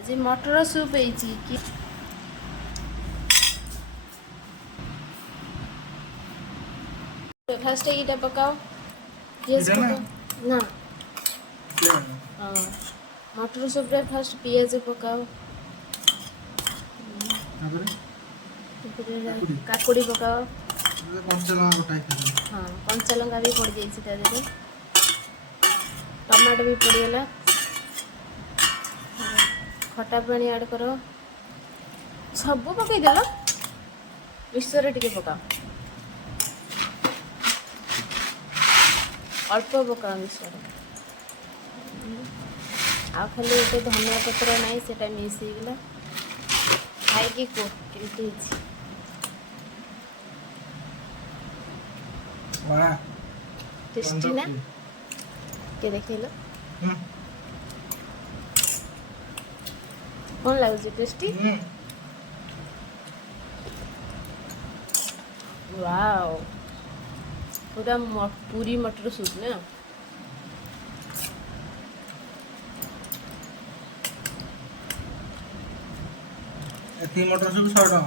आज मटर सूप कि फास्ट ये पकाओ पियाज पकाओ ना हाँ मटर सूप रे फास्ट पियाज पकाओ काकुड़ी पकाओ हाँ कंचा लंका भी पड़ जाए टमाटो भी पड़गला खटा पानी ऐड कर सब पकईदेल मिक्सर टे पकाओ अल्प पकाओ मिक्सर आ खाली एक धनिया पत्र ना से मिस होगला खाई कह टेस्टी ना के देखल कौन लगुच टेस्टी वाओ पूरा पूरी मटर सूप ना मटर सूप 100 टका